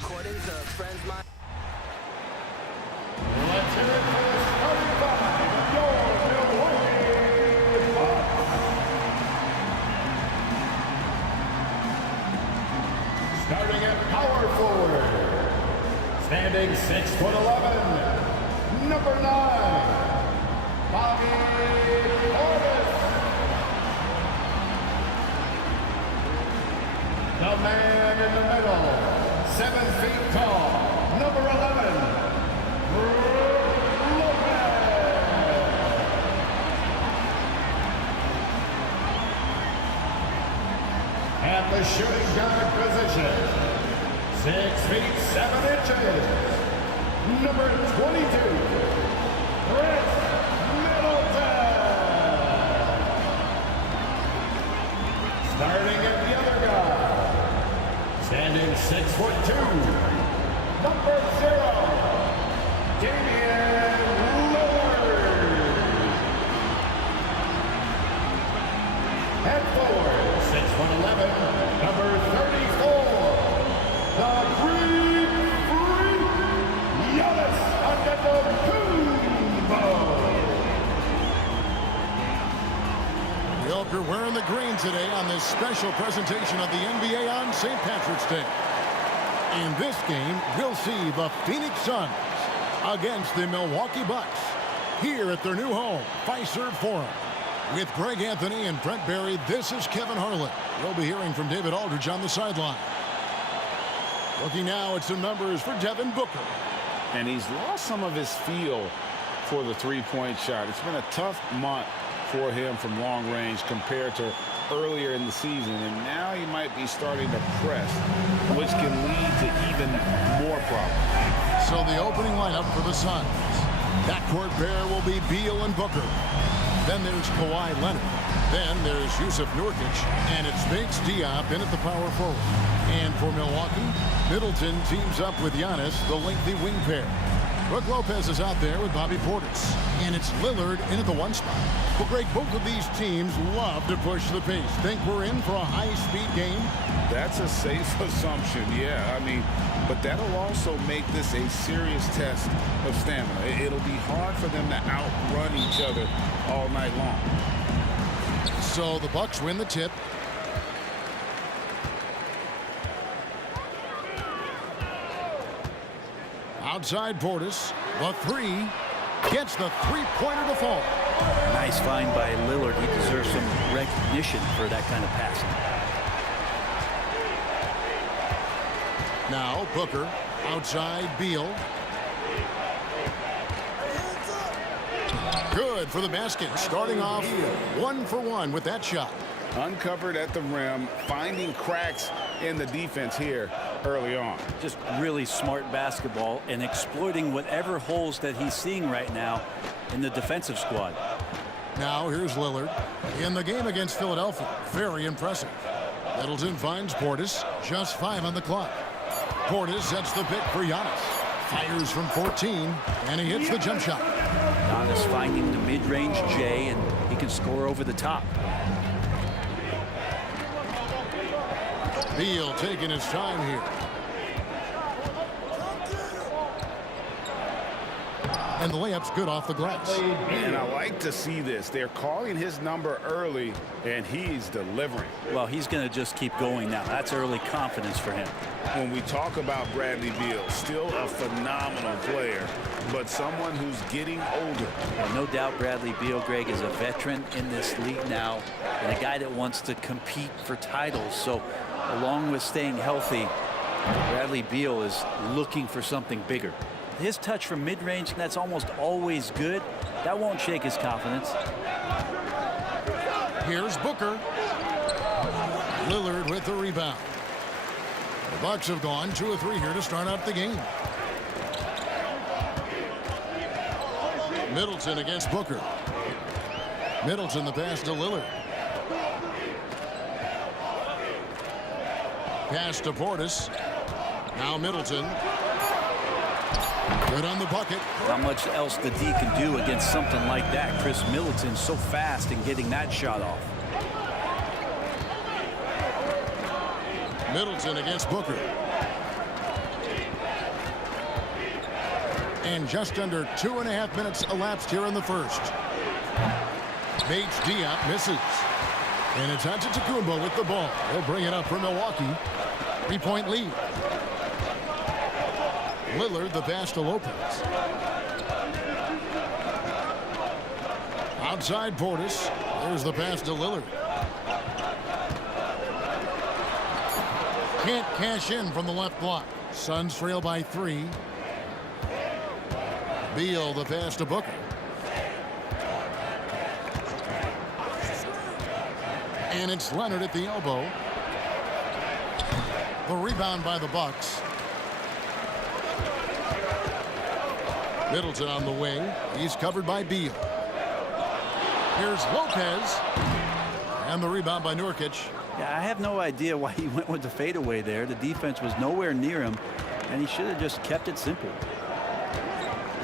According to friends mine. Let's hear it for the starting five of your Milwaukee Bucks. Starting at power forward, standing 6'11", number 9, Bobby Portis. The man in the middle, 7 feet tall, number 11, at the shooting guard position, 6 feet 7 inches, number 22, Chris Middleton. Starting at the other guard, standing 6'2", number 0, Damian Lillard. Head forward, 6'11", number 34, the Greek Freak, Giannis Antetokounmpo. The Elk are wearing the green today on this special presentation of the NBA on St. Patrick's Day. In this game, we'll see the Phoenix Suns against the Milwaukee Bucks here at their new home, Fiserv Forum. With Greg Anthony and Brent Barry, this is Kevin Harlan. We'll be hearing from David Aldridge on the sideline. Looking now at some numbers for Devin Booker. And he's lost some of his feel for the three-point shot. It's been a tough month for him from long range compared to earlier in the season. And now he might be starting to press, which can lead to even more problems. So the opening lineup for the Suns. Backcourt pair will be Beal and Booker. Then there's Kawhi Leonard. Then there's Yusuf Nurkic. And it's Banks Diop in at the power forward. And for Milwaukee, Middleton teams up with Giannis, the lengthy wing pair. Brook Lopez is out there with Bobby Portis. And it's Lillard in at the 1 spot. Well, Greg, both of these teams love to push the pace. Think we're in for a high-speed game? That's a safe assumption, yeah. I mean, but that'll also make this a serious test of stamina. It'll be hard for them to outrun each other all night long. So the Bucks win the tip. Outside Portis, the 3, gets the three-pointer to fall. Nice find by Lillard. He deserves some recognition for that kind of passing. Now Booker, outside Beal. Good for the basket, starting off 1 for 1 with that shot. Uncovered at the rim, finding cracks in the defense here early on. Just really smart basketball and exploiting whatever holes that he's seeing right now in the defensive squad. Now here's Lillard in the game against Philadelphia. Very impressive. Middleton finds Portis, just 5 on the clock. Portis sets the pick for Giannis. Fires from 14, and he hits the jump shot. Giannis finding the mid-range J, and he can score over the top. Beal taking his time here. And the layup's good off the glass. And I like to see this. They're calling his number early, and he's delivering. Well, he's going to just keep going now. That's early confidence for him. When we talk about Bradley Beal, still a phenomenal player, but someone who's getting older. Well, no doubt Bradley Beal, Greg, is a veteran in this league now and a guy that wants to compete for titles. So along with staying healthy, Bradley Beal is looking for something bigger. His touch from mid-range, that's almost always good. That won't shake his confidence. Here's Booker. Lillard with the rebound. The Bucks have gone 2 of 3 here to start out the game. Middleton against Booker. Middleton the pass to Lillard. Pass to Portis. Now Middleton. Good on the bucket. Not much else the D can do against something like that. Chris Middleton so fast in getting that shot off. Middleton against Booker. And just under 2.5 minutes elapsed here in the first. Bates Diop misses. And it's Antetokounmpo with the ball. He'll bring it up for Milwaukee. 3-point lead. Lillard the pass to Lopez. Outside Portis. There's the pass to Lillard. Can't cash in from the left block. Suns trail by 3. Beal the pass to Booker. And it's Leonard at the elbow. The rebound by the Bucks. Middleton on the wing. He's covered by Beal. Here's Lopez. And the rebound by Nurkic. Yeah, I have no idea why he went with the fadeaway there. The defense was nowhere near him, and he should have just kept it simple.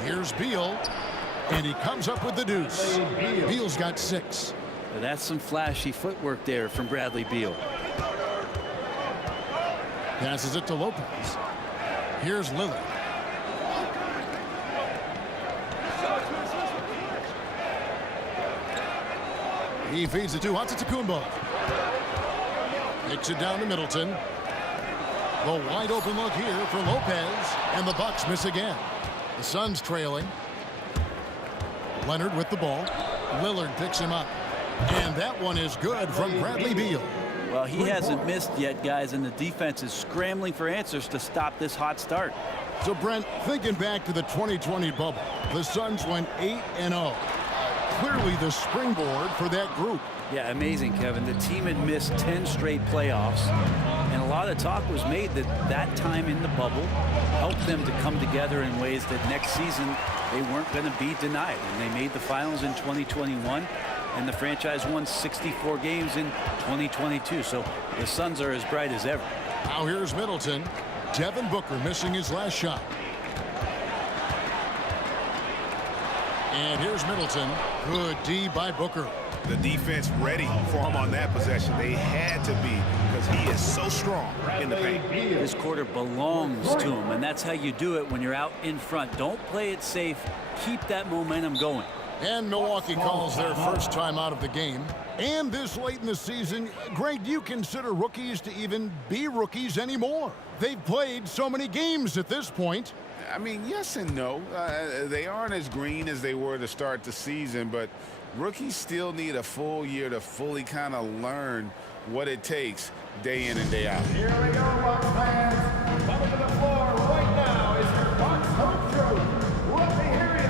Here's Beal. And he comes up with the deuce. Beal's got 6. But that's some flashy footwork there from Bradley Beal. Passes it to Lopez. Here's Lillard. He feeds it to Antetokounmpo. Kicks it down to Middleton. The wide open look here for Lopez. And the Bucks miss again. The Suns trailing. Leonard with the ball. Lillard picks him up. And that one is good from Bradley Beal. Well, he hasn't missed yet, guys, and the defense is scrambling for answers to stop this hot start. So, Brent, thinking back to the 2020 bubble, the Suns went 8-0. Clearly the springboard for that group. Yeah, amazing, Kevin. The team had missed 10 straight playoffs, and a lot of talk was made that that time in the bubble helped them to come together in ways that next season they weren't going to be denied. And they made the finals in 2021. And the franchise won 64 games in 2022. So the Suns are as bright as ever. Now here's Middleton. Devin Booker missing his last shot. And here's Middleton. Good D by Booker. The defense ready for him on that possession. They had to be because he is so strong in the paint. This quarter belongs to him, and that's how you do it when you're out in front. Don't play it safe. Keep that momentum going. And Milwaukee calls their first time out of the game. And this late in the season, Greg, do you consider rookies to even be rookies anymore? They've played so many games at this point. I mean, yes and no. They aren't as green as they were to start the season, but rookies still need a full year to fully kind of learn what it takes day in and day out. Here we go, Bucks fans. Coming to the floor right now is your Bucks home crew. Let me hear ya.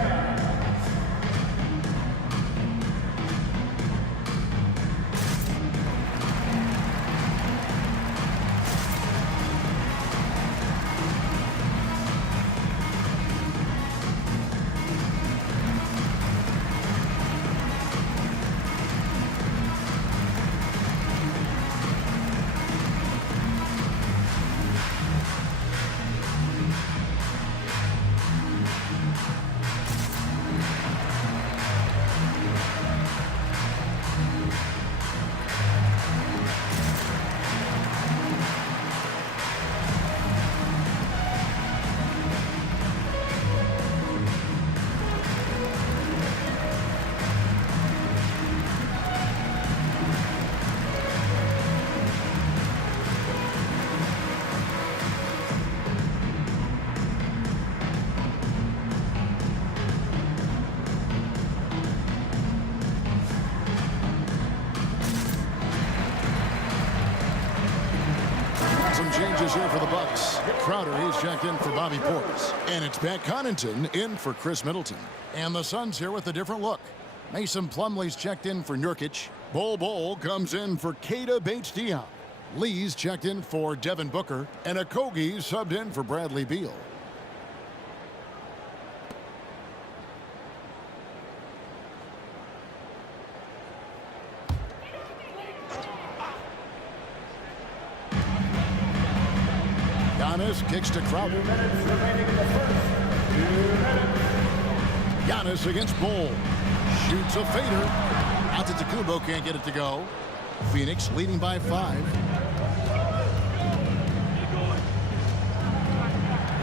Changes here for the Bucks. Crowder, he's checked in for Bobby Portis. And it's Pat Connaughton in for Chris Middleton. And the Suns here with a different look. Mason Plumlee's checked in for Nurkic. Bol comes in for Keita Bates-Diop. Lee's checked in for Devin Booker. And Okogie subbed in for Bradley Beal. Giannis kicks to Crowder. Giannis against Bol. Shoots a fader. Antetokounmpo can't get it to go. Phoenix leading by 5.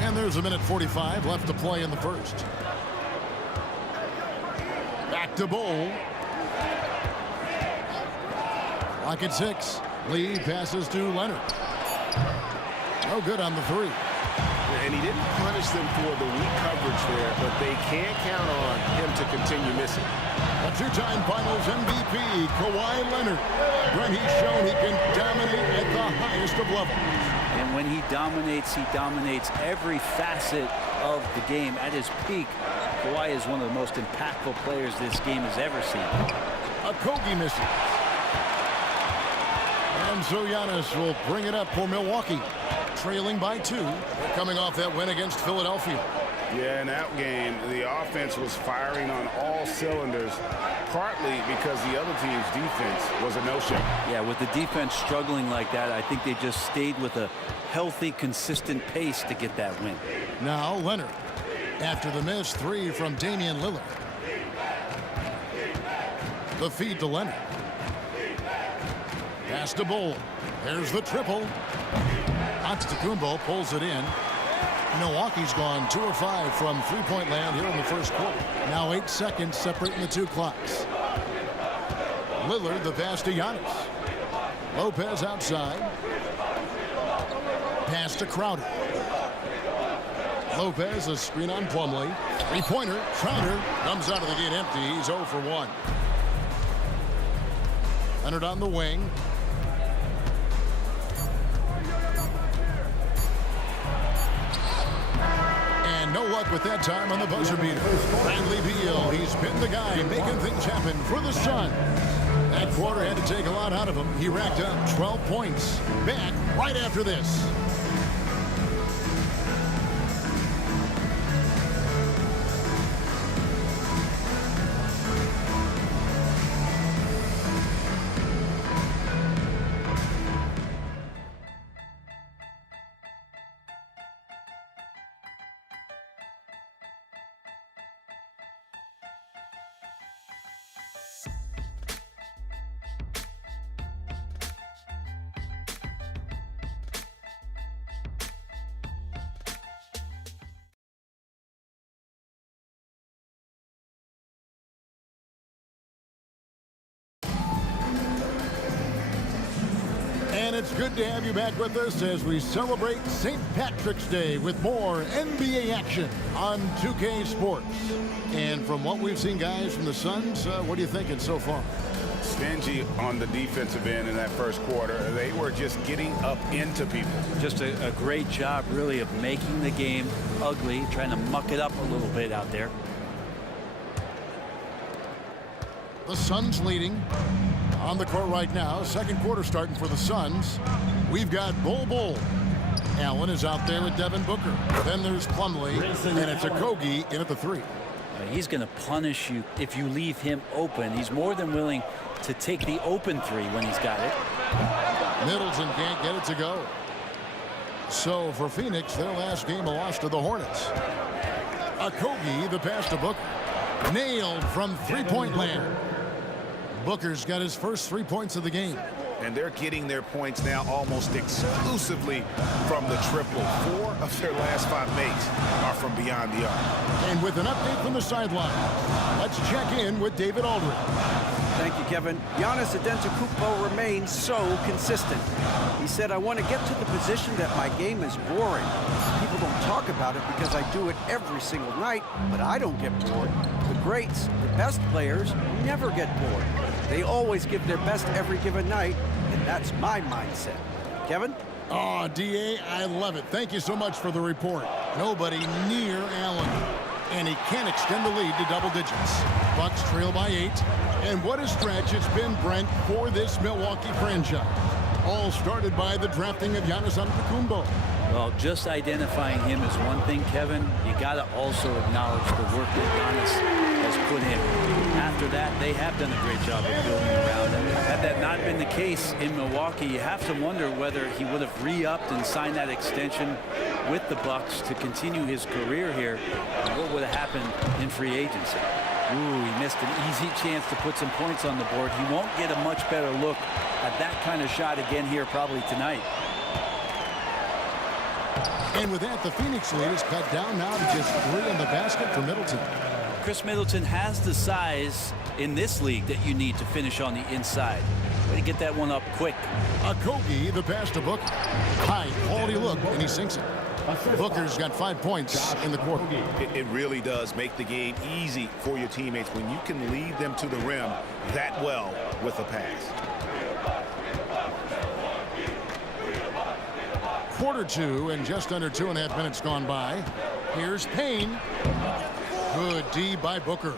And there's There's a minute 45 left to play in the first. Back to Bull. Clock at 6. Lee passes to Leonard. No good on the 3. And he didn't punish them for the weak coverage there, but they can't count on him to continue missing. A two-time Finals MVP, Kawhi Leonard. When he's shown he can dominate at the highest of levels. And when he dominates every facet of the game. At his peak, Kawhi is one of the most impactful players this game has ever seen. A Kogi misses. And so Giannis will bring it up for Milwaukee. Trailing by 2. They're coming off that win against Philadelphia. Yeah, in that game, the offense was firing on all cylinders, partly because the other team's defense was a no-show. Yeah, with the defense struggling like that, I think they just stayed with a healthy, consistent pace to get that win. Now Leonard. After the missed 3 from Damian Lillard. The feed to Leonard. Pass to Bull. There's the triple. Antetokounmpo pulls it in. Milwaukee's gone 2 of 5 from three-point land here in the first quarter. Now 8 seconds separating the 2 clocks. Lillard the pass to Giannis. Lopez outside. Pass to Crowder. Lopez a screen on Plumlee. Three-pointer. Crowder comes out of the gate empty. He's 0 for 1. Leonard on the wing. No luck with that time on the buzzer beater. Bradley Beal, he's been the guy making things happen for the Suns. That quarter had to take a lot out of him. He racked up 12 points. Back right after this. And it's good to have you back with us as we celebrate St. Patrick's Day with more NBA action on 2K Sports. And from what we've seen, guys, from the Suns, what are you thinking so far? Stingy on the defensive end in that first quarter. They were just getting up into people. Just a great job, really, of making the game ugly, trying to muck it up a little bit out there. The Suns leading on the court right now. Second quarter starting for the Suns. We've got Bull. Allen is out there with Devin Booker. Then there's Plumlee, and it's a Kogi in at the 3. He's going to punish you if you leave him open. He's more than willing to take the open 3 when he's got it. Middleton can't get it to go. So for Phoenix, their last game a loss to the Hornets. A Kogi, the pass to Booker. Nailed from three-point land. Booker's got his first 3 points of the game. And they're getting their points now almost exclusively from the triple. 4 of their last 5 makes are from beyond the arc. And with an update from the sideline, let's check in with David Aldridge. Thank you, Kevin. Giannis Antetokounmpo remains so consistent. He said, I want to get to the position that my game is boring. People don't talk about it because I do it every single night, but I don't get bored. The greats, the best players, never get bored. They always give their best every given night, and that's my mindset. Kevin? Oh, D.A., I love it. Thank you so much for the report. Nobody near Allen. And he can extend the lead to double digits. Bucks trail by 8. And what a stretch it's been, Brent, for this Milwaukee franchise. All started by the drafting of Giannis Antetokounmpo. Well, just identifying him is one thing, Kevin. You got to also acknowledge the work that Giannis has put in. After that, they have done a great job of building around him. Had that not been the case in Milwaukee, you have to wonder whether he would have re-upped and signed that extension with the Bucks to continue his career here. And what would have happened in free agency? Ooh, he missed an easy chance to put some points on the board. He won't get a much better look at that kind of shot again here probably tonight. And with that, the Phoenix lead is cut down now to just 3 in the basket for Middleton. Chris Middleton has the size in this league that you need to finish on the inside. Way to get that one up quick. Okogie, the pass to Booker. High quality look, and he sinks it. Booker's got 5 points in the quarter. It really does make the game easy for your teammates when you can lead them to the rim that well with a pass. Quarter 2 and just under 2.5 minutes gone by. Here's Payne. Good D by Booker.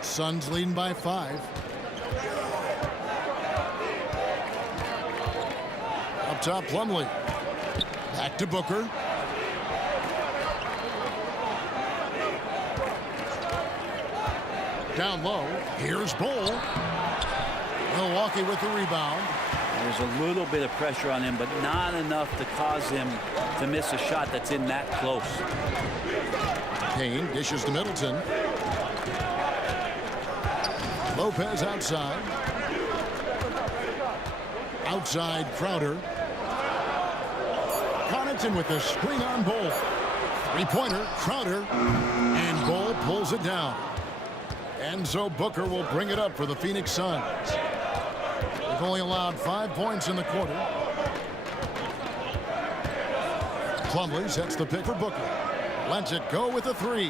Suns leading by 5. Up top, Plumlee. Back to Booker. Down low. Here's Bull. Milwaukee with the rebound. There's a little bit of pressure on him, but not enough to cause him to miss a shot that's in that close. Payne dishes to Middleton. Lopez outside. Outside Crowder. Connaughton with the screen on Bull. Three-pointer, Crowder. And Bull pulls it down. And so Booker will bring it up for the Phoenix Suns. They've only allowed 5 points in the quarter. Plumlee sets the pick for Booker. Lets it go with a 3.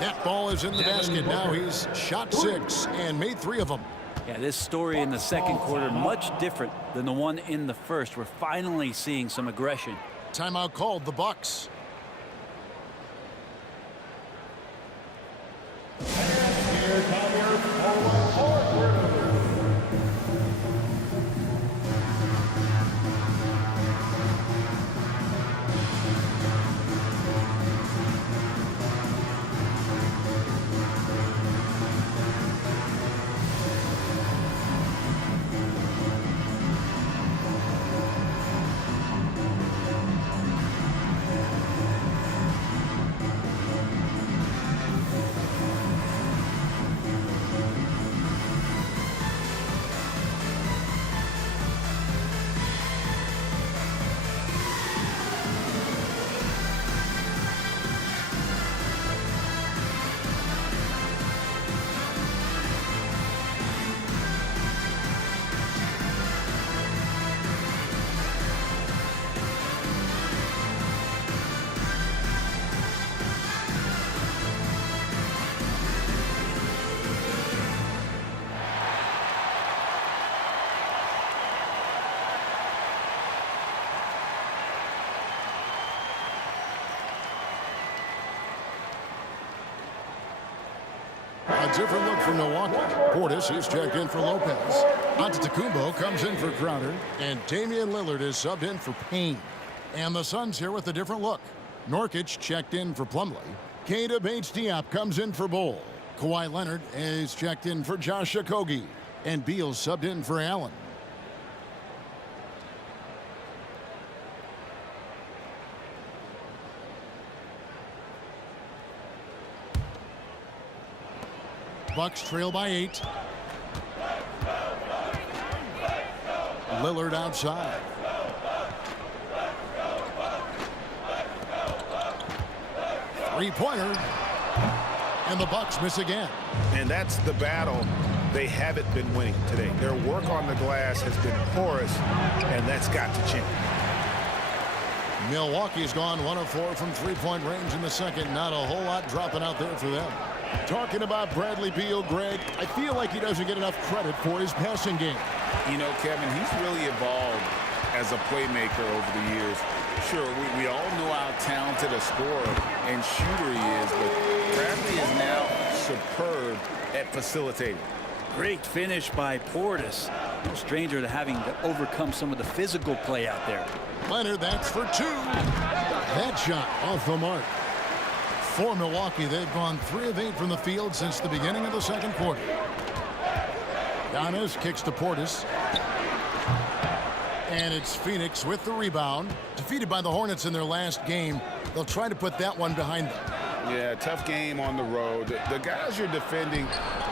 That ball is in the basket. Now he's shot 6 and made 3 of them. Yeah, this story in the second quarter much different than the one in the first. We're finally seeing some aggression. Timeout called, the Bucks. Here come your forward crew. A different look for Milwaukee. Portis, he's checked in for Lopez. Antetokounmpo comes in for Crowder. And Damian Lillard is subbed in for Payne. And the Suns here with a different look. Nurkic checked in for Plumlee. Keita Bates-Diop comes in for Bull. Kawhi Leonard is checked in for Josh Okogie. And Beal subbed in for Allen. Bucks trail by 8. Lillard outside. Three-pointer. And the Bucks miss again. And that's the battle they haven't been winning today. Their work on the glass has been porous, and that's got to change. Milwaukee's gone 1 of 4 from three-point range in the second. Not a whole lot dropping out there for them. Talking about Bradley Beal, Greg, I feel like he doesn't get enough credit for his passing game. You know, Kevin, he's really evolved as a playmaker over the years. Sure, we all know how talented a scorer and shooter he is, but Bradley is now superb at facilitating. Great finish by Portis. No stranger to having to overcome some of the physical play out there. Leonard, that's for 2. That shot off the mark. For Milwaukee, they've gone 3 of 8 from the field since the beginning of the second quarter. Giannis kicks to Portis. And it's Phoenix with the rebound. Defeated by the Hornets in their last game. They'll try to put that one behind them. Yeah, tough game on the road. The guys you're defending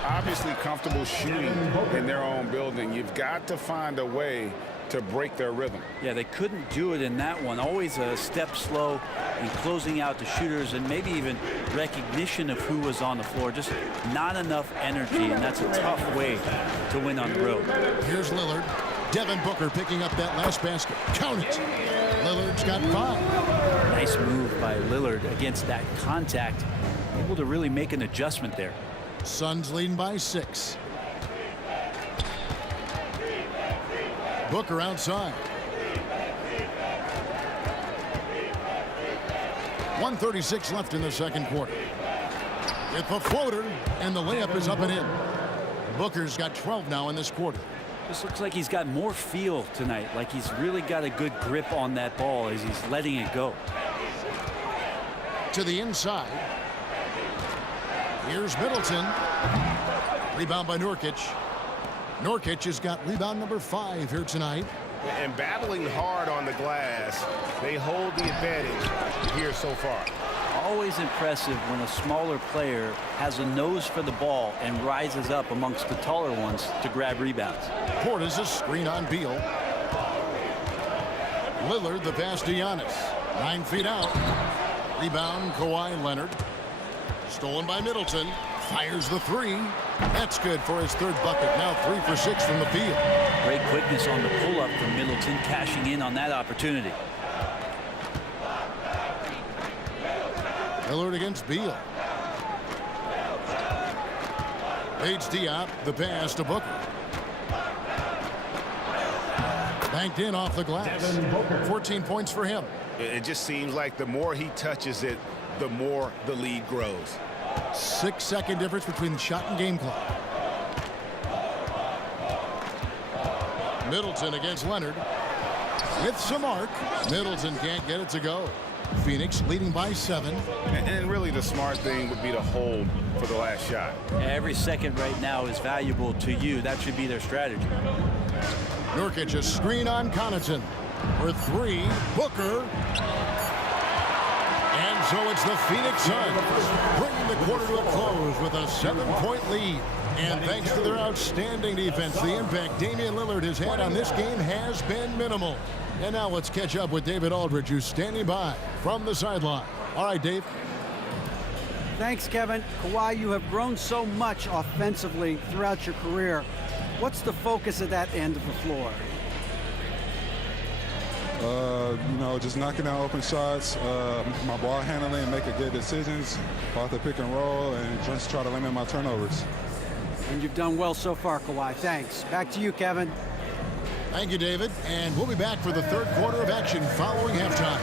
obviously comfortable shooting in their own building. You've got to find a way to break their rhythm. Yeah, they couldn't do it in that one. Always a step slow in closing out the shooters, and maybe even recognition of who was on the floor. Just not enough energy, and that's a tough way to win on the road. Here's Lillard. Devin Booker picking up that last basket. Count it. Lillard's got 5. Nice move by Lillard against that contact. Able to really make an adjustment there. Suns leading by 6. Booker outside. 1:36 left in the second quarter. With the floater, and the layup is up and in. Booker's got 12 now in this quarter. This looks like he's got more feel tonight, like he's really got a good grip on that ball as he's letting it go. To the inside. Here's Middleton. Rebound by Nurkic. Nurkic has got rebound number 5 here tonight. And battling hard on the glass, they hold the advantage here so far. Always impressive when a smaller player has a nose for the ball and rises up amongst the taller ones to grab rebounds. Portis a screen on Beal. Lillard the pass to Giannis. 9 feet out. Rebound Kawhi Leonard. Stolen by Middleton. Fires the 3. That's good for his 3rd bucket. Now 3 for 6 from the field. Great quickness on the pull-up from Middleton, cashing in on that opportunity. Lillard against Beal. Page Diop, the pass to Booker. Banked in off the glass. 14 points for him. It just seems like the more he touches it, the more the lead grows. 6-second difference between the shot and game clock. Middleton against Leonard. With some arc. Middleton can't get it to go. Phoenix leading by 7. And really the smart thing would be to hold for the last shot. Every second right now is valuable to you. That should be their strategy. Nurkic a screen on Connaughton. For 3. Booker. And so it's the Phoenix Suns bringing the quarter to a close with a 7-point lead. And thanks to their outstanding defense, the impact Damian Lillard has had on this game has been minimal. And now let's catch up with David Aldridge, who's standing by from the sideline. All right, Dave. Thanks, Kevin. Kawhi, you have grown so much offensively throughout your career. What's the focus of that end of the floor? Just knocking down open shots, my ball handling, and making good decisions off the pick and roll, and just try to limit my turnovers. And you've done well so far, Kawhi. Thanks. Back to you, Kevin. Thank you, David. And we'll be back for the 3rd quarter of action following halftime.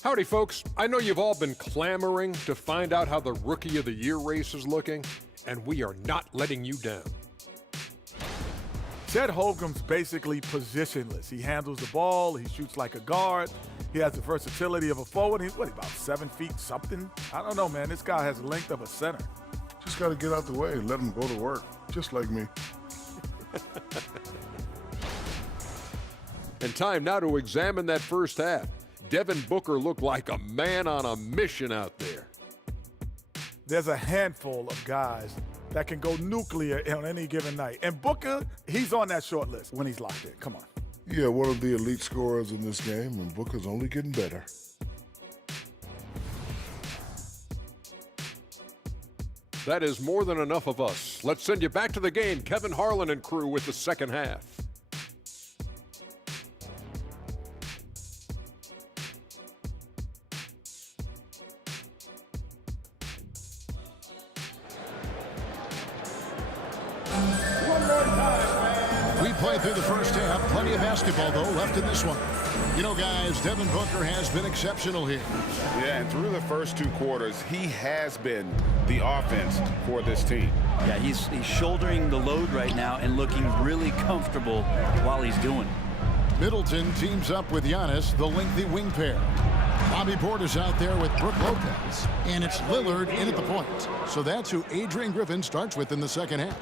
Howdy, folks. I know you've all been clamoring to find out how the Rookie of the Year race is looking, and we are not letting you down. Chet Holmgren's basically positionless. He handles the ball. He shoots like a guard. He has the versatility of a forward. He's about 7 feet something? I don't know, man. This guy has the length of a center. Just got to get out the way and let him go to work, just like me. And time now to examine that first half. Devin Booker looked like a man on a mission out there. There's a handful of guys that can go nuclear on any given night. And Booker, he's on that short list when he's locked in. Come on. Yeah, one of the elite scorers in this game, and Booker's only getting better. That is more than enough of us. Let's send you back to the game. Kevin Harlan and crew with the second half. We played through the first half. Plenty of basketball, though, left in this one. You know, guys, Devin Booker has been exceptional here. Yeah, and through the first 2 quarters, he has been the offense for this team. Yeah, he's shouldering the load right now and looking really comfortable while he's doing it. Middleton teams up with Giannis, the lengthy wing pair. Bobby Portis out there with Brook Lopez. And it's Lillard in at the point. So that's who Adrian Griffin starts with in the second half.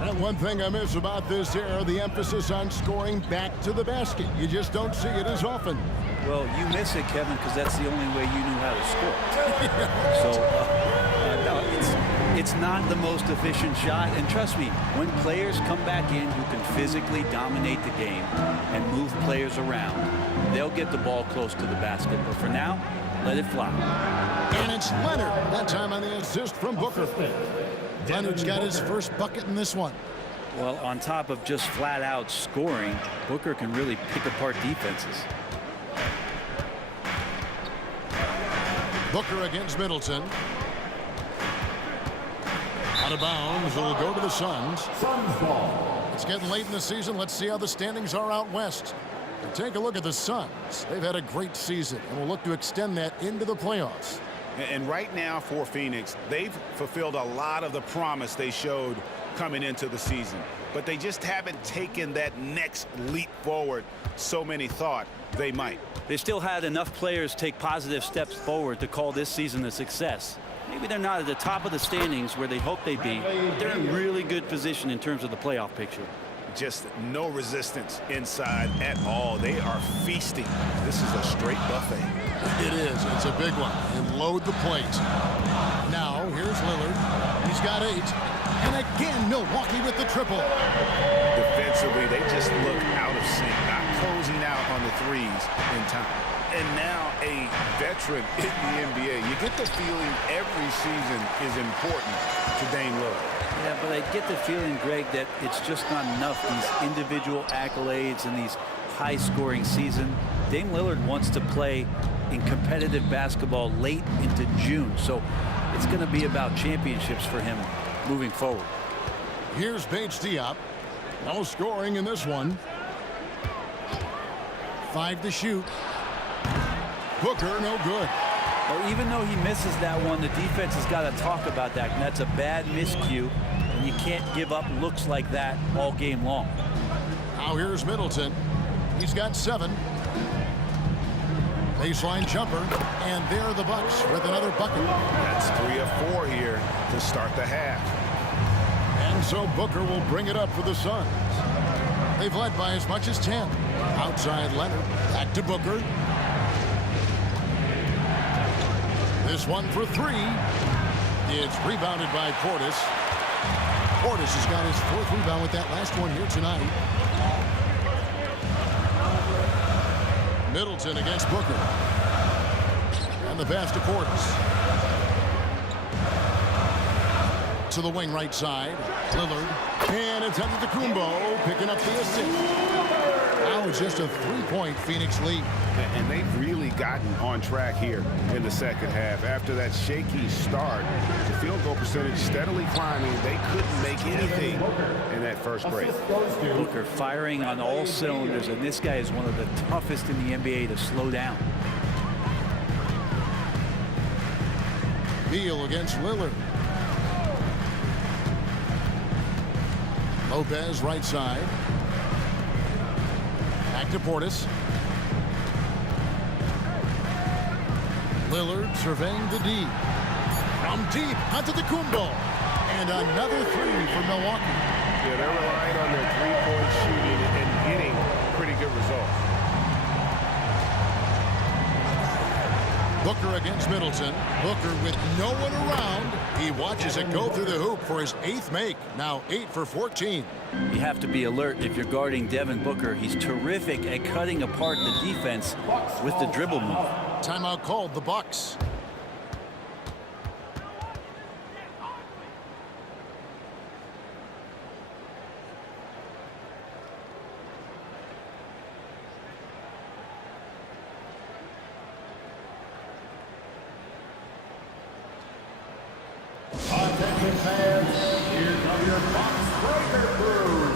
And one thing I miss about this era, the emphasis on scoring back to the basket. You just don't see it as often. Well, you miss it, Kevin, because that's the only way you knew how to score. So, no, it's not the most efficient shot. And trust me, when players come back in who can physically dominate the game and move players around, they'll get the ball close to the basket. But for now, let it fly. And it's Leonard. That time on the assist from Booker. Leonard's got his first bucket in this one. Well, on top of just flat-out scoring, Booker can really pick apart defenses. Booker against Middleton. Out of bounds. It'll go to the Suns. Suns ball. It's getting late in the season. Let's see how the standings are out west. And take a look at the Suns. They've had a great season and will look to extend that into the playoffs. And right now for Phoenix, they've fulfilled a lot of the promise they showed coming into the season. But they just haven't taken that next leap forward so many thought they might. They still had enough players take positive steps forward to call this season a success. Maybe they're not at the top of the standings where they hope they'd be, but they're in really good position in terms of the playoff picture. Just no resistance inside at all. They are feasting. This is a straight buffet. It is. It's a big one. And load the plate. Now, here's Lillard. He's got 8. And again, Milwaukee with the triple. Defensively, they just look out of sync, not closing out on the threes in time. And now a veteran in the NBA. You get the feeling every season is important to Dame Lillard. Yeah, but I get the feeling, Greg, that it's just not enough, these individual accolades and these high-scoring season. Dame Lillard wants to play in competitive basketball late into June, so it's going to be about championships for him moving forward. Here's Paige Diop. No scoring in this one. 5 to shoot. Booker, no good. Well, even though he misses that one, the defense has got to talk about that. And that's a bad miscue, and you can't give up looks like that all game long. Now here's Middleton. He's got 7. Baseline jumper, and there are the Bucks with another bucket. That's 3 of 4 here to start the half. And so Booker will bring it up for the Suns. They've led by as much as 10. Outside Leonard, back to Booker. This one for 3. It's rebounded by Portis. Portis has got his 4th rebound with that last one here tonight. Middleton against Booker. And the pass to Portis. To the wing right side. Lillard. And it's Antetokounmpo picking up the assist. Now it's just a 3-point Phoenix lead. And they've really gotten on track here in the second half. After that shaky start, the field goal percentage steadily climbing. They couldn't make anything in that first break. Booker firing on all cylinders, and this guy is one of the toughest in the NBA to slow down. Beal against Lillard. Lopez right side. Back to Portis. Lillard surveying the D. From deep, Antetokounmpo. And another three for Milwaukee. Yeah, they're relying on their three-point shooting and getting pretty good results. Booker against Middleton. Booker with no one around. He watches it go through the hoop for his 8th make. Now 8 for 14. You have to be alert if you're guarding Devin Booker. He's terrific at cutting apart the defense with the dribble move. Timeout called, the Bucks. Attention fans, here come your Bucks Breaker crew.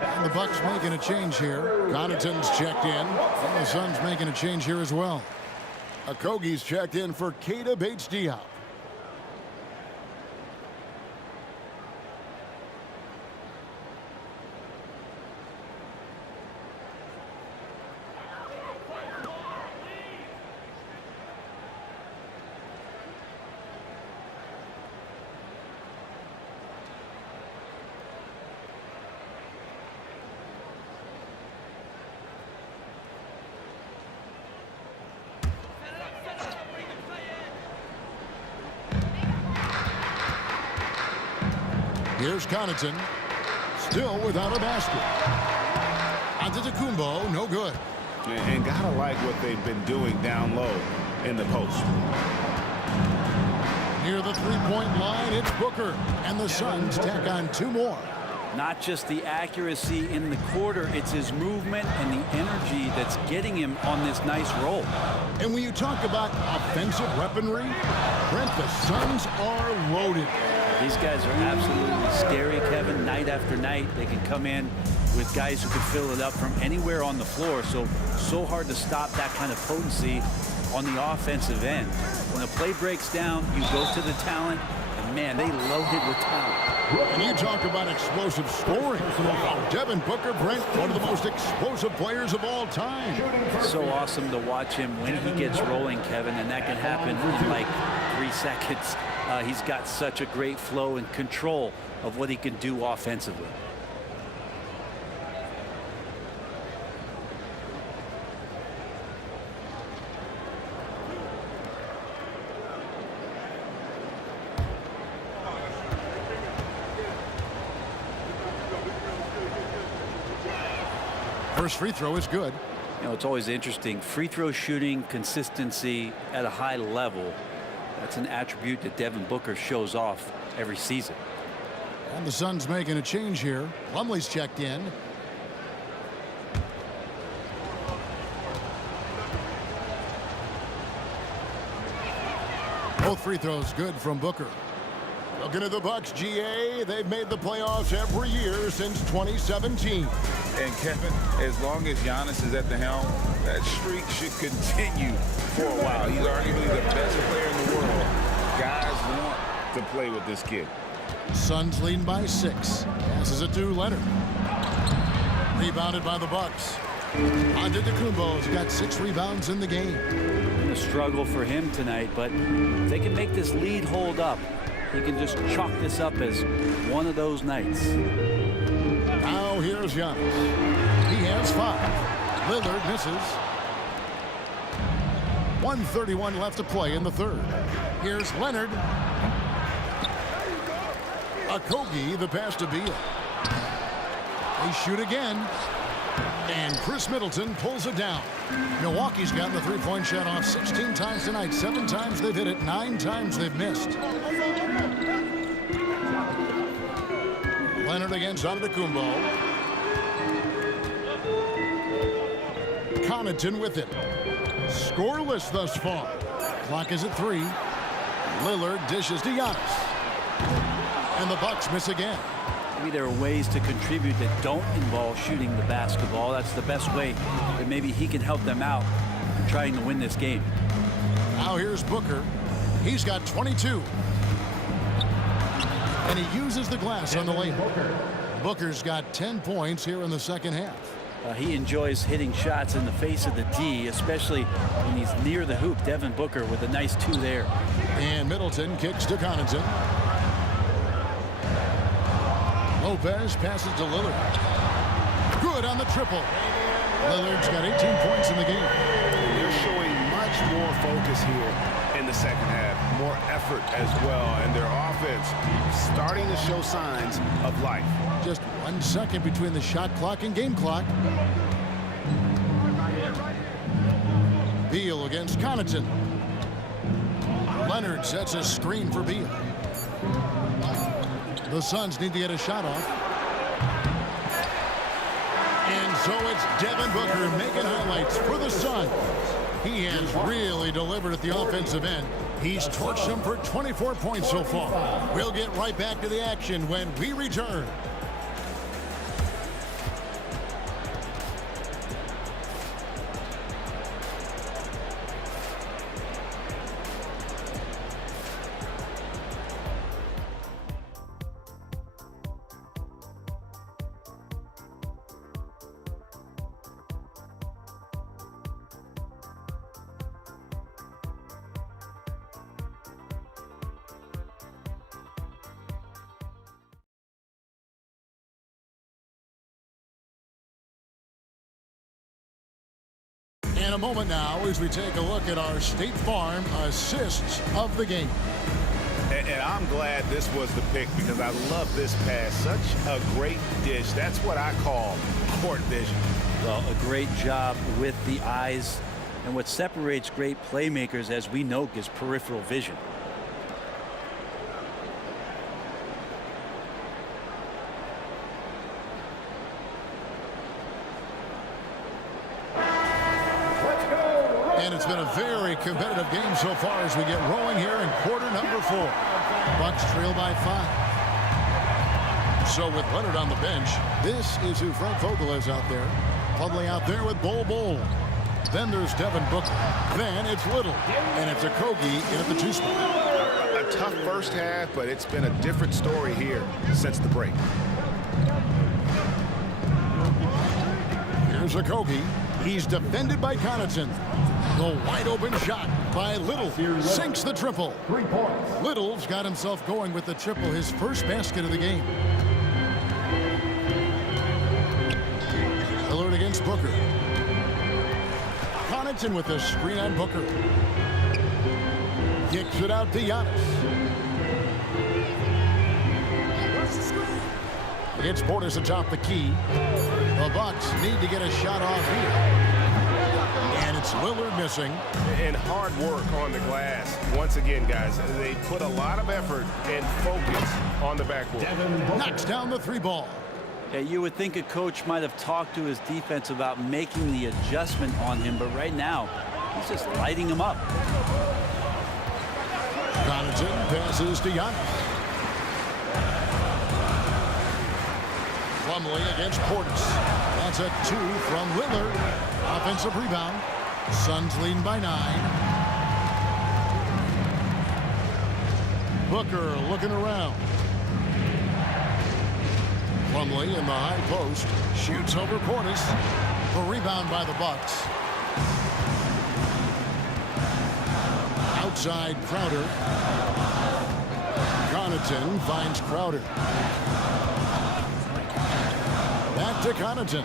And the Bucks making a change here. Connaughton's checked in. And the Suns making a change here as well. Okogie's checked in for Keita Bates-Diop. Here's Connaughton, still without a basket. Antetokounmpo, no good. And gotta like what they've been doing down low in the post. Near the three-point line, it's Booker. And the Suns tack on 2 more. Not just the accuracy in the quarter, it's his movement and the energy that's getting him on this nice roll. And when you talk about offensive weaponry, Brent, the Suns are loaded. These guys are absolutely scary, Kevin. Night after night, they can come in with guys who can fill it up from anywhere on the floor. So hard to stop that kind of potency on the offensive end. When the play breaks down, you go to the talent, and man, they loaded with talent. And you talk about explosive scoring. Devin Booker, Brent, one of the most explosive players of all time. So awesome to watch him when he gets rolling, Kevin, and that can happen in like 3 seconds. He's got such a great flow and control of what he can do offensively. First free throw is good. You know, it's always interesting. Free throw shooting, consistency at a high level. That's an attribute that Devin Booker shows off every season. And the Suns making a change here. Plumlee's checked in. Both free throws good from Booker. Looking at the Bucks, GA, they've made the playoffs every year since 2017. And Kevin, as long as Giannis is at the helm, that streak should continue for a while. He's arguably the best player in the world. Guys want to play with this kid. Suns leading by 6. Passes it to Leonard. Rebounded by the Bucks. Antetokounmpo's got 6 rebounds in the game. A struggle for him tonight, but if they can make this lead hold up, he can just chalk this up as one of those nights. Now here's Giannis. He has 5. Lillard misses. 1:31 left to play in the third. Here's Leonard. Okogie, the pass to Beal. They shoot again. And Chris Middleton pulls it down. Milwaukee's gotten the three-point shot off 16 times tonight. 7 times they've hit it. 9 times they've missed. Leonard against Antetokounmpo. Connaughton with it. Scoreless thus far. Clock is at 3. Lillard dishes to Giannis. And the Bucks miss again. Maybe there are ways to contribute that don't involve shooting the basketball. That's the best way that maybe he can help them out in trying to win this game. Now here's Booker. He's got 22. And he uses the glass on the layup. Booker's got 10 points here in the second half. He enjoys hitting shots in the face of the D, especially when he's near the hoop. Devin Booker with a nice 2 there. And Middleton kicks to Connaughton. Lopez passes to Lillard. Good on the triple. Lillard's got 18 points in the game. They're showing much more focus here in the second half. More effort as well. And their offense starting to show signs of life. Just 1 second between the shot clock and game clock. Beal against Connaughton. Leonard sets a screen for Beal. The Suns need to get a shot off. And so it's Devin Booker making highlights for the Suns. He has really delivered at the offensive end. He's torched them for 24 points so far. We'll get right back to the action when we return. In a moment now as we take a look at our State Farm assists of the game. And I'm glad this was the pick because I love this pass. Such a great dish. That's what I call court vision. Well, a great job with the eyes. And what separates great playmakers, as we know, is peripheral vision. And it's been a very competitive game so far as we get rolling here in quarter number 4. Bucks trail by 5. So with Leonard on the bench, this is who Frank Vogel is out there. Probably out there with Bol. Then there's Devin Booker. Then it's Little. And it's Okogie in at the 2 spot. A tough first half, but it's been a different story here since the break. Here's Okogie. He's defended by Connaughton. The wide open shot by Little sinks the triple. 3 points. Little's got himself going with the triple, his first basket of the game. Lillard against Booker. Connaughton with a screen on Booker. Kicks it out to Giannis. It's Portis atop the key. The Bucks need to get a shot off here. And it's Lillard missing. And hard work on the glass. Once again, guys, they put a lot of effort and focus on the backboard. Knocks down the 3 ball. Yeah, you would think a coach might have talked to his defense about making the adjustment on him, but right now, he's just lighting him up. Connaughton passes to Giannis. Plumlee against Portis. That's a 2 from Lillard. Offensive rebound. Suns leading by 9. Booker looking around. Plumlee in the high post. Shoots over Portis. The rebound by the Bucks. Outside Crowder. Connaughton finds Crowder. Back to Connaughton.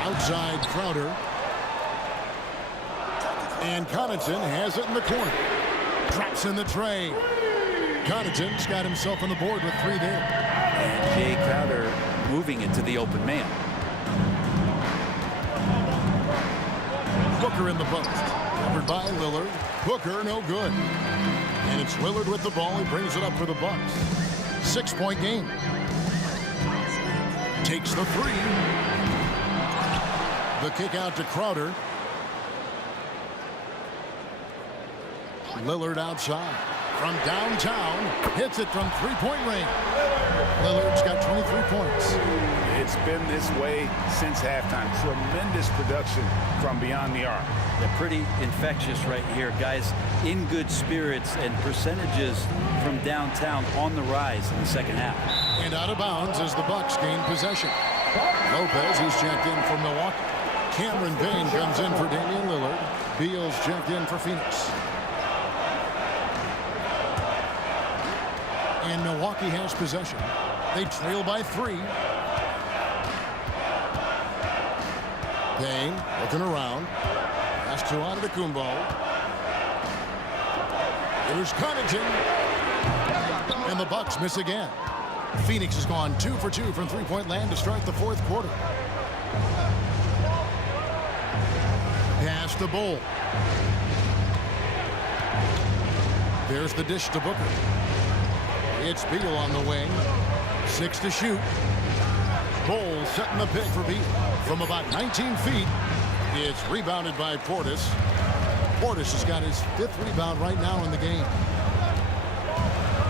Outside Crowder. And Connaughton has it in the corner. Drops in the tray. Connaughton's got himself on the board with 3 there. And Jay Crowder moving into the open man. Booker in the post. Covered by Lillard. Booker no good. And it's Lillard with the ball. He brings it up for the Bucks. 6-point game. Takes the 3. The kick out to Crowder. Lillard outside. From downtown. Hits it from 3-point range. Lillard's got 23 points. It's been this way since halftime. Tremendous production from beyond the arc. They're pretty infectious right here. Guys in good spirits, and percentages from downtown on the rise in the second half. And out of bounds as the Bucks gain possession. Lopez, he's checked in for Milwaukee. Cameron Payne comes in for Damian Lillard. Beal's checked in for Phoenix. And Milwaukee has possession. They trail by 3. Payne looking around. Pass to Antetokounmpo. Here's Connaughton. And the Bucks miss again. Phoenix has gone 2 for 2 from 3-point land to start the 4th quarter. Pass to Bull. There's the dish to Booker. It's Beal on the wing. 6 to shoot. Bull setting the pick for Beal. From about 19 feet, it's rebounded by Portis. Portis has got his 5th rebound right now in the game.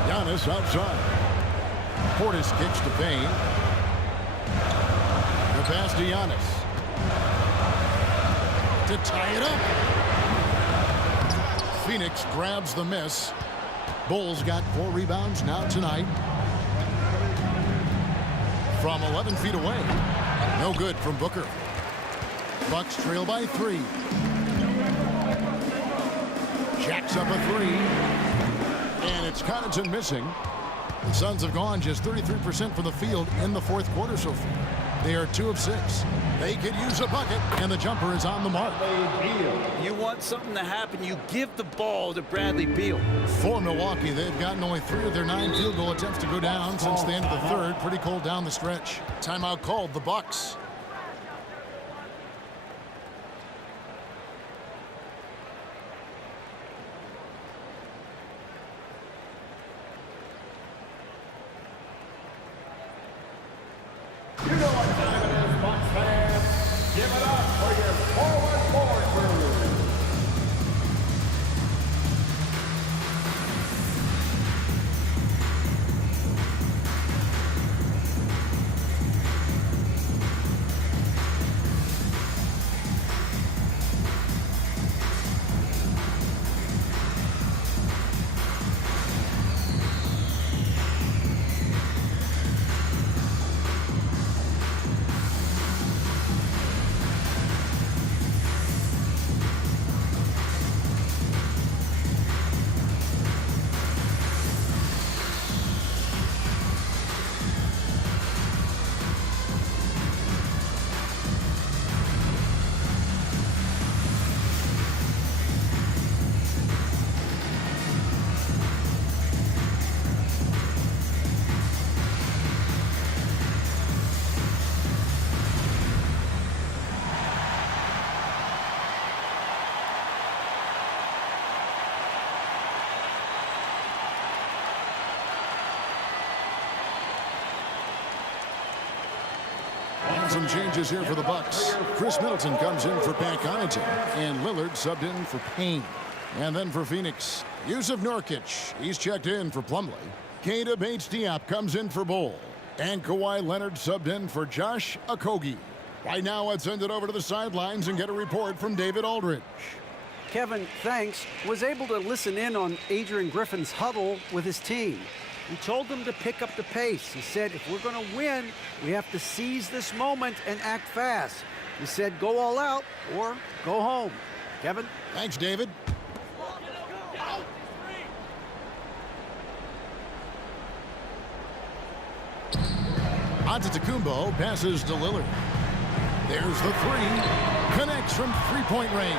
Giannis outside. Portis kicks to Payne. The pass to Giannis. To tie it up. Phoenix grabs the miss. Bulls got 4 rebounds now tonight. From 11 feet away. No good from Booker. Bucks trail by 3. Jacks up a 3. And it's Connaughton missing. The Suns have gone just 33% from the field in the 4th quarter so far. They are 2 of 6. They could use a bucket, and the jumper is on the mark. You want something to happen, you give the ball to Bradley Beal. For Milwaukee, they've gotten only 3 of their 9 field goal attempts to go down since the end of the 3rd. Pretty cold down the stretch. Timeout called, the Bucks. You know what time it is, Bucks fans. Give it up for your forward crew. Some changes here for the Bucks. Chris Middleton comes in for Pat Connaughton, and Lillard subbed in for Payne. And then for Phoenix, Yusuf Nurkic. He's checked in for Plumlee. Keita Bates-Diop comes in for Bull. And Kawhi Leonard subbed in for Josh Okogie. Right now, let's send it over to the sidelines and get a report from David Aldridge. Kevin, thanks, was able to listen in on Adrian Griffin's huddle with his team. He told them to pick up the pace. He said, if we're going to win, we have to seize this moment and act fast. He said, go all out or go home. Kevin? Thanks, David. Antetokounmpo passes to Lillard. There's the three. Connects from three-point range.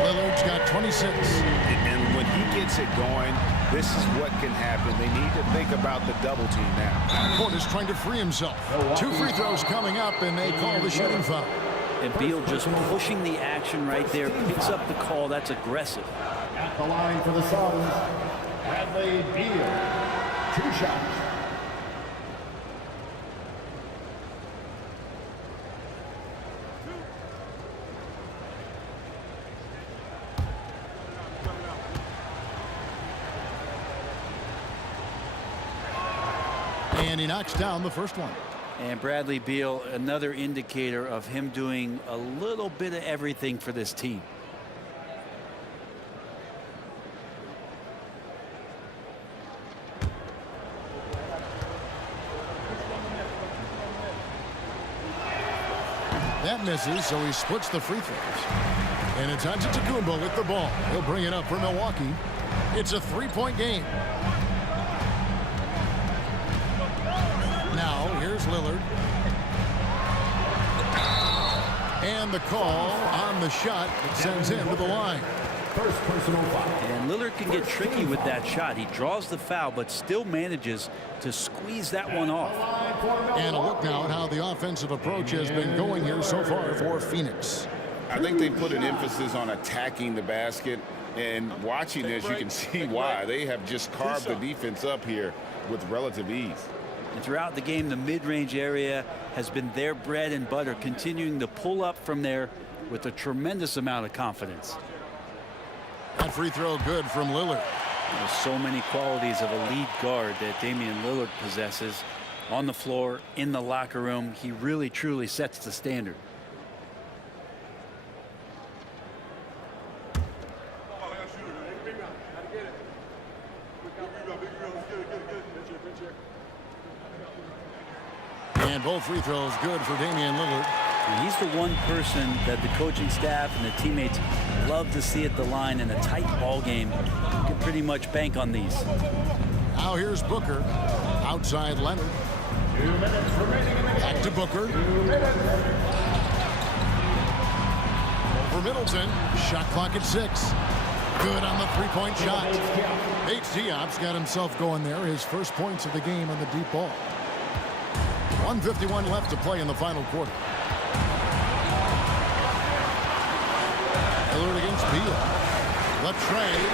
Lillard's got 26. And when he gets it going, this is what can happen. They need to think about the double team now. Portis trying to free himself. 2 free throws coming up, and they call the shooting foul. And Beal just pushing the action right there, picks up the call. That's aggressive. At the line for the Suns, Bradley Beal. 2 shots. And he knocks down the first one. And Bradley Beal, another indicator of him doing a little bit of everything for this team. That misses, so he splits the free throws. And it's Antetokounmpo with the ball. He'll bring it up for Milwaukee. It's a 3-point game. Now, here's Lillard. And the call on the shot that sends him to the line. First personal foul. And Lillard can get tricky with that shot. He draws the foul, but still manages to squeeze that one off. And a look now at how the offensive approach has been going here so far for Phoenix. I think they put an emphasis on attacking the basket. And watching this, you can see why. They have just carved the defense up here with relative ease. And throughout the game, the mid-range area has been their bread and butter, continuing to pull up from there with a tremendous amount of confidence. That free throw good from Lillard. There's so many qualities of a lead guard that Damian Lillard possesses on the floor, in the locker room. He really, truly sets the standard. And both free throws good for Damian Lillard. And he's the one person that the coaching staff and the teammates love to see at the line in a tight ball game. You can pretty much bank on these. Now here's Booker. Outside Leonard. 2 minutes remaining in the game. Back to Booker. 2 minutes. For Middleton. Shot clock at 6. Good on the three-point shot. Diop's got himself going there. His first points of the game on the deep ball. 1:51 left to play in the final quarter. Lillard against Beal. The trade.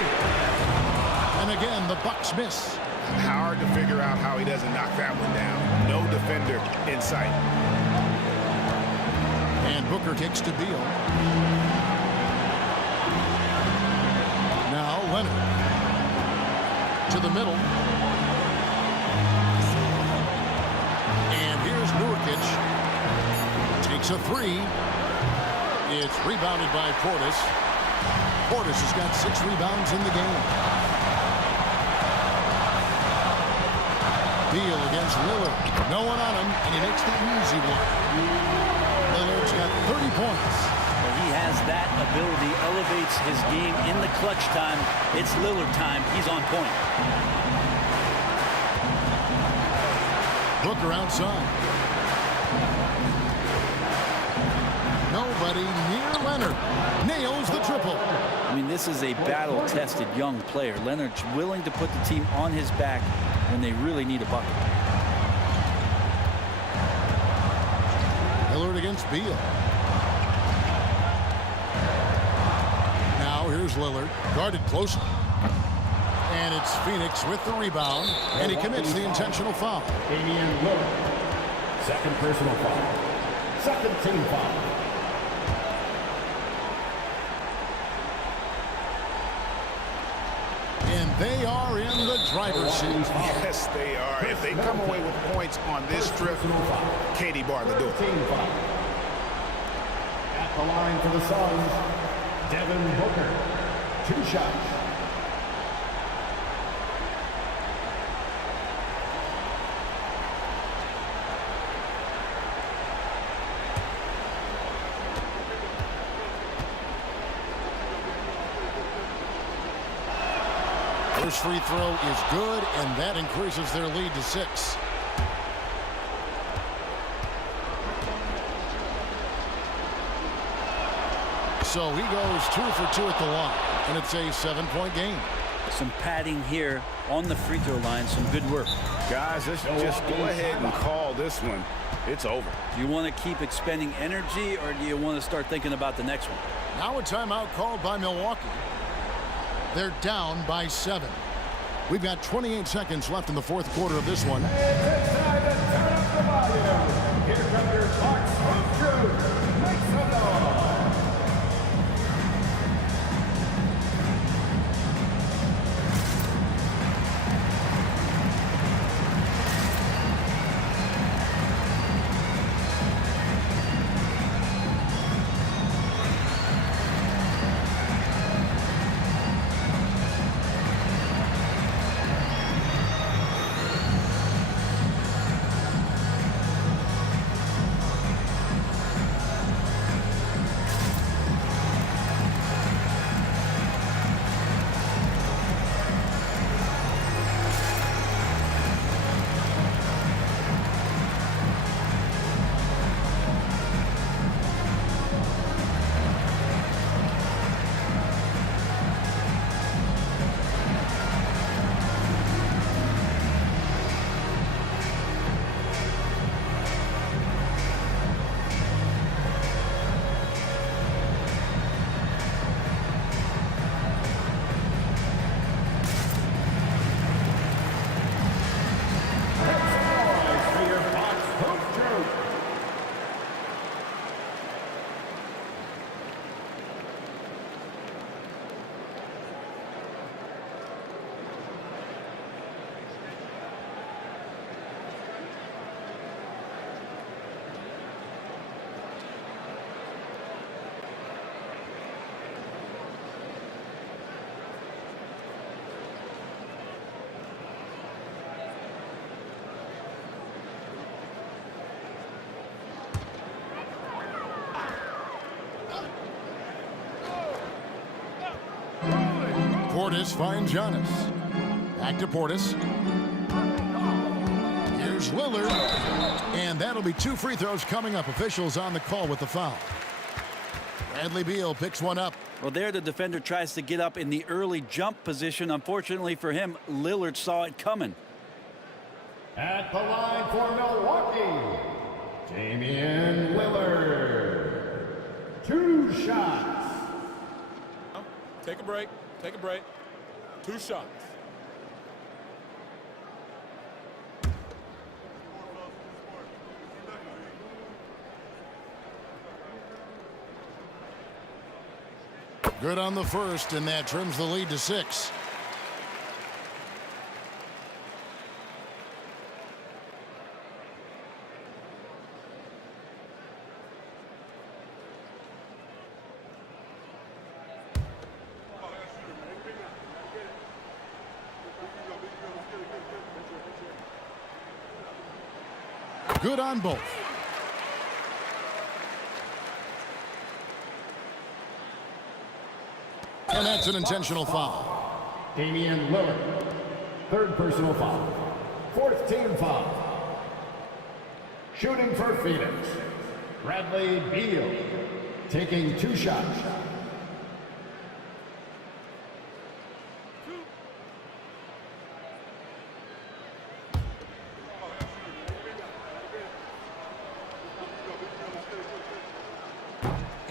And again, the Bucks miss. Hard to figure out how he doesn't knock that one down. No defender in sight. And Booker kicks to Beal. Now Leonard. To the middle. And here's Nurkic. Takes a three. It's rebounded by Portis. Portis has got 6 rebounds in the game. Beal against Lillard. No one on him, and he makes the easy one. Lillard's got 30 points. Well, he has that ability, elevates his game in the clutch time. It's Lillard time. He's on point. Booker outside. Nobody near Leonard. Nails the triple. I mean, this is a battle-tested young player. Leonard's willing to put the team on his back when they really need a bucket. Lillard against Beal. Now here's Lillard, guarded closely. And it's Phoenix with the rebound, and he commits the intentional foul. Damian Lillard. Second personal foul. Second team foul. And they are in the driver's seat. Yes, they are. If they come away with points on this trip, Katie bar the door. Team foul. At the line for the Suns, Devin Booker. 2 shots. First free throw is good, and that increases their lead to 6. So he goes 2 for 2 at the line, and it's a 7-point game. Some padding here on the free throw line. Some good work. Guys, let's just go ahead and call this one. It's over. Do you want to keep expending energy, or do you want to start thinking about the next one? Now a timeout called by Milwaukee. They're down by 7. We've got 28 seconds left in the fourth quarter of this one. It's time to turn up the volume. Here come your Bucks home crew. Make some noise. Portis finds Giannis. Back to Portis. Here's Lillard. And that'll be 2 free throws coming up. Officials on the call with the foul. Bradley Beal picks one up. Well, there the defender tries to get up in the early jump position. Unfortunately for him, Lillard saw it coming. At the line for Milwaukee, Damian Lillard. 2 shots. Take a break. Take a break. 2 shots. Good on the first, and that trims the lead to 6. Good on both. And that's an intentional foul. Damian Lillard, 3rd personal foul. 4th team foul. Shooting for Phoenix, Bradley Beal, taking 2 shots.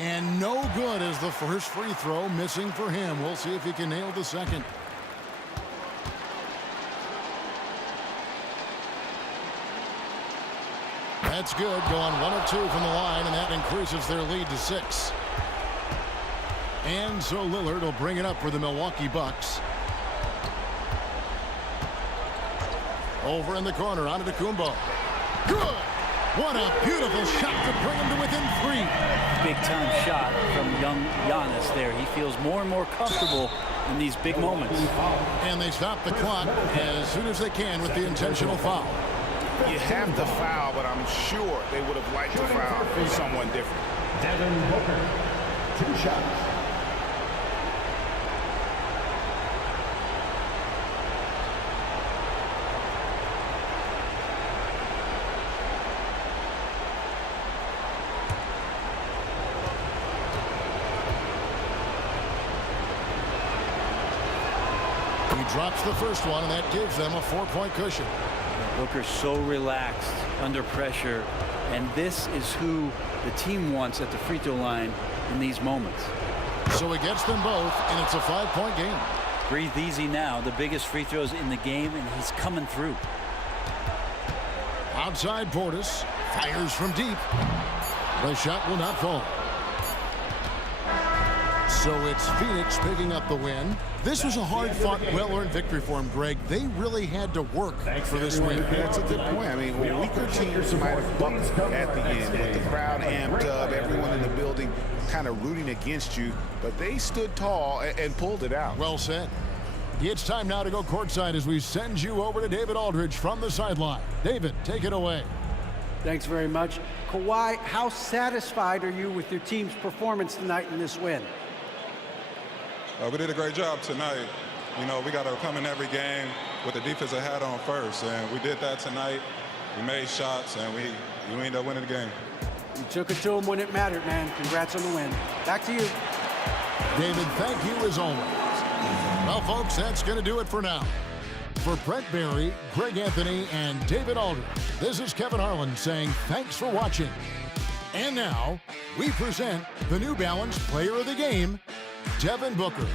And no good as the first free throw, missing for him. We'll see if he can nail the second. That's good, going 1 of 2 from the line, and that increases their lead to 6. And so Lillard will bring it up for the Milwaukee Bucks. Over in the corner, Antetokounmpo. Good! What a beautiful shot to bring him to within 3. Big-time shot from young Giannis there. He feels more and more comfortable in these big moments. And they stop the clock as soon as they can with the intentional foul. You have the foul, but I'm sure they would have liked to foul someone different. Devin Booker, 2 shots. He drops the first one, and that gives them a 4-point cushion. Booker's so relaxed under pressure, and this is who the team wants at the free throw line in these moments. So he gets them both, and it's a 5-point game. Breathe easy now. The biggest free throws in the game, and he's coming through. Outside Portis fires from deep. The shot will not fall. So it's Phoenix picking up the win. This was a hard-fought, well-earned victory for him, Greg. They really had to work for this win. That's a good point. I mean, weaker teams might have bucked at the end with the crowd amped up, everyone in the building kind of rooting against you, but they stood tall and pulled it out. Well said. It's time now to go courtside as we send you over to David Aldridge from the sideline. David, take it away. Thanks very much. Kawhi, how satisfied are you with your team's performance tonight in this win? We did a great job tonight. You know, we got to come in every game with the defensive hat on first, and we did that tonight. We made shots, and we ended up winning the game. You took it to them when it mattered, man. Congrats on the win. Back to you. David, thank you as always. Well, folks, that's going to do it for now. For Brett Barry, Greg Anthony, and David Aldridge, this is Kevin Harlan saying thanks for watching. And now, we present the New Balance Player of the Game, Devin Booker.